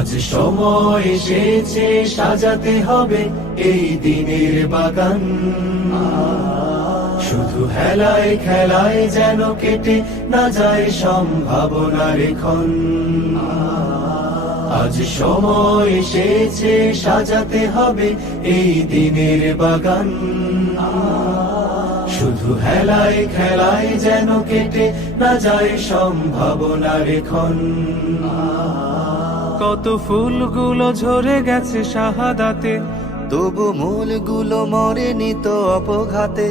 আজ সময় এসেছে সাজাতে হবে এই দিনের বাগান। শুধু হেলায় খেলায় যেন কেটে না যায় সম্ভাবনার ক্ষণ। আজ সময় এসেছে সাজাতে হবে এই দিনের বাগান। শুধু হেলায় খেলায় যেন কেটে না যায় সম্ভাবনার ক্ষণ। কত ফুলগুলো ঝরে গেছে শাহাদাতে, তবু মূলগুলো মরেনি তো অপঘাতে।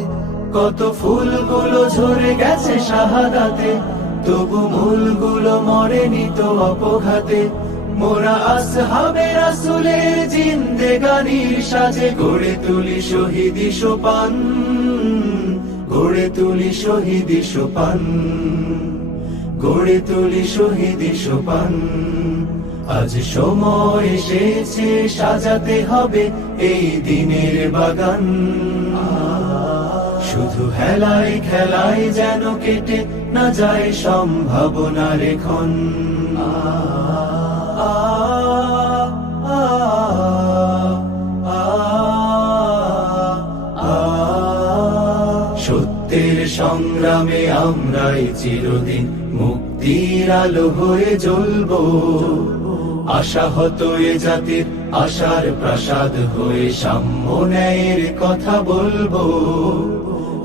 কত ফুলগুলো ঝরে গেছে শাহাদাতে, তবু মূলগুলো মরেনি তো অপঘাতে। মোরা আসহাবে রাসূলের জিন্দেগানির সাজে গড়ে তুলি শহীদি সোপান, গড়ে তুলি শহীদি সোপান, গড়ে তুলি শহীদি সোপান। আজ সময় এসেছে সাজাতে হবে এই দিনের বাগান। শুধু হেলায় খেলায় যেন কেটে না যায় সম্ভাবনার ক্ষণ। সত্যের সংগ্রামে আমরাই চিরদিন মুক্তির আলো হয়ে জ্বলবো। আশাহত এ জাতির আশার প্রাসাদ হয়ে সাম্য ন্যায়ের কথা বলবো।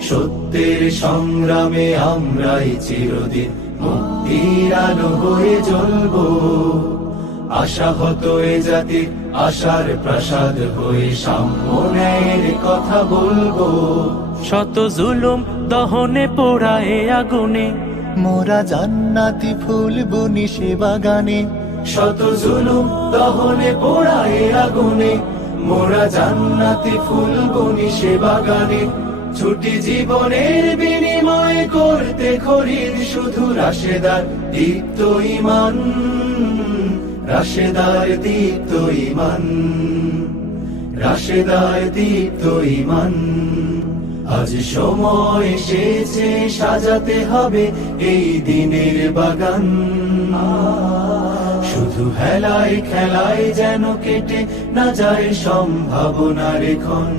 সত্যের সংগ্রামে আমরাই চিরদিন মুক্তির আলো হয়ে জ্বলবো। আশাহত এ জাতির আশার প্রাসাদ হয়ে সাম্য ন্যায়ের কথা বলবো। শত জুলুম দহনে পোড়ায় আগুনে, মোরা জান্নাতি ফুল বুনি সে বাগানে। শত জুলুম দহনে পোড়ায় আগুনে, মোরা জান্নাতি ফুল বুনি সে বাগানে। ছুটি জীবনের বিনিময় করতে খরিদ শুধু রাশেদার দীপ্ত ঈমান, রাশেদার দীপ্ত ঈমান, রাশেদার দীপ্ত ঈমান। আজ সময় এসেছে সাজাতে হবে এই দিনের বাগান। শুধু হেলায় খেলায় যেন কেটে না যায় সম্ভাবনার ক্ষণ।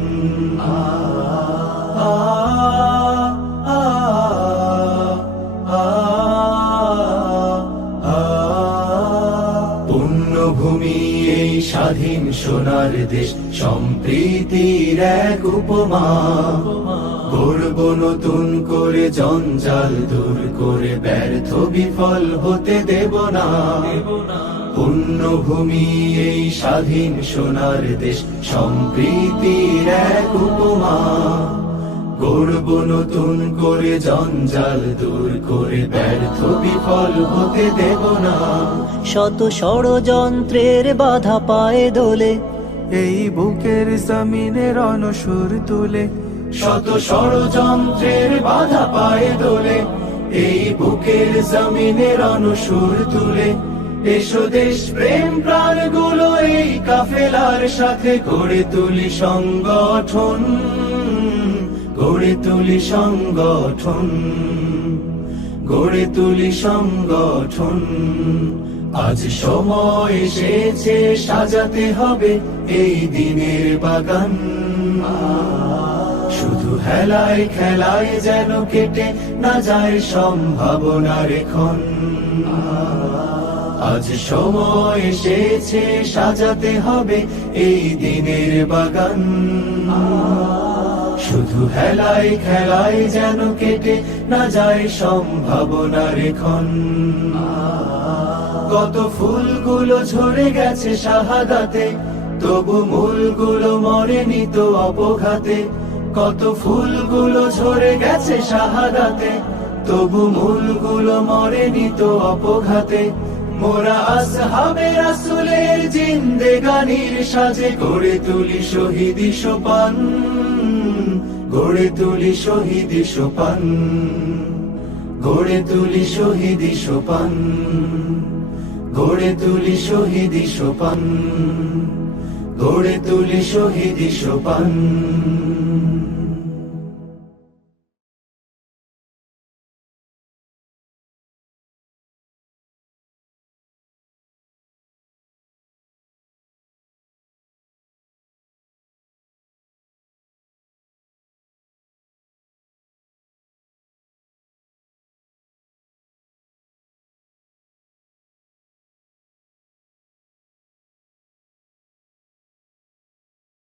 পুণ্যভূমি এই স্বাধীন সোনার দেশ, সম্প্রীতির এক উপমা। গড়ব নতুন করে জঞ্জাল দূর করে, ব্যর্থ বিফল হতে দেব না। পুণ্যভূমি এই স্বাধীন সোনার দেশ, সম্প্রীতির এক উপমা। গড়ব নতুন করে জঞ্জাল দূর করে, ব্যর্থ বিফল হতে দেব না। শত ষড়যন্ত্রের বাধা পায়ে দোলে, এই বুকের জমিনে রণসুর তুলে। শত ষড়যন্ত্রের বাধা পায়ে দোলে, এই বুকের জমিনের অনুসুর তুলে। এসো দেশ প্রেম প্রাণ গুলো এই কাফেলার সাথে গড়ে তুলি সংগঠন, গড়ে তুলি সংগঠন, গড়ে তুলি সংগঠন। আজ সময় এসেছে সাজাতে হবে এই দিনের বাগান। শুধু হেলায় খেলায় যেন কেটে না যায় সম্ভাবনার ক্ষণ। আজ সময় এসেছে সাজাতে হবে এই দিনের বাগান। শুধু হেলায় খেলায় যেন কেটে না যায় সম্ভাবনার ক্ষণ। কত ফুলগুলো ঝরে গেছে শাহাদাতে, তবু মূলগুলো মরেনি তো অপঘাতে। কত ফুলগুলো ঝরে গেছে শাহাদাতে, তবু মূলগুলো মরেনি তো অপঘাতে। মোরা আসহাবে রাসূলের জিন্দেগানির সাজে গড়ে তুলি শহীদি সোপান, গড়ে তুলি শহীদি সোপান, গড়ে তুলি শহীদি সোপান, গড়ে তুলি শহীদি সোপান, গড়ে তুলি শহীদি সোপান।